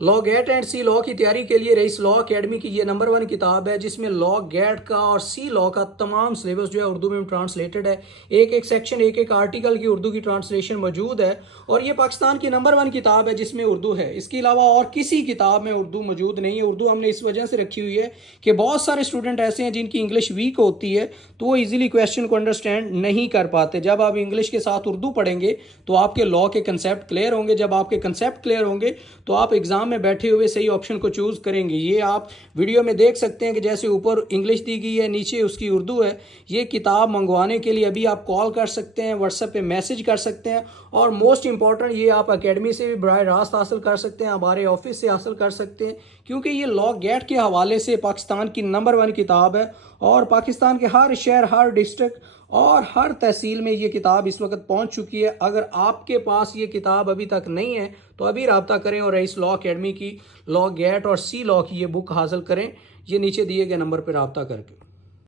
Law gate and sea law की तैयारी के लिए रईस लॉ अकेडमी की ये नंबर 1 किताब है, जिसमें लॉ गेट का और सी लॉ का तमाम सिलेबस जो है उर्दू में ट्रांसलेटेड है। एक एक सेक्शन, एक एक आर्टिकल की उर्दू की ट्रांसलेशन मौजूद है और ये पाकिस्तान की नंबर 1 किताब है जिसमें उर्दू है। इसके अलावा और किसी किताब में उर्दू मौजूद नहीं है। उर्दू हमने इस वजह से रखी हुई है कि बहुत सारे स्टूडेंट ऐसे हैं जिनकी इंग्लिश वीक होती है, तो वो इजीली क्वेश्चन को अंडरस्टैंड नहीं कर पाते। जब आप इंग्लिश के साथ उर्दू पढ़ेंगे तो आपके लॉ के कंसेप्ट क्लियर होंगे। जब आपके कंसेप्ट क्लियर होंगे तो आप एग्जाम में बैठे हुए सही ऑप्शन को चूज करेंगे। ये आप वीडियो में देख सकते हैं कि जैसे ऊपर इंग्लिश दी गई है, नीचे उसकी उर्दू है। ये किताब मंगवाने के लिए अभी आप कॉल कर सकते हैं, व्हाट्सएप पे मैसेज कर सकते हैं और मोस्ट इंपॉर्टेंट ये आप अकेडमी से भी बराह रास्त हासिल कर सकते हैं, हमारे ऑफिस से हासिल कर सकते हैं, क्योंकि ये लॉ गेट के हवाले से पाकिस्तान की नंबर 1 किताब है और पाकिस्तान के हर शहर, हर डिस्ट्रिक्ट और हर तहसील में ये किताब इस वक्त पहुंच चुकी है। अगर आपके पास ये किताब अभी तक नहीं है तो अभी रब्ता करें और रईस लॉ अकेडमी की लॉ गेट और सी लॉ की ये बुक हासिल करें। ये नीचे दिए गए नंबर पर रब्ता करके।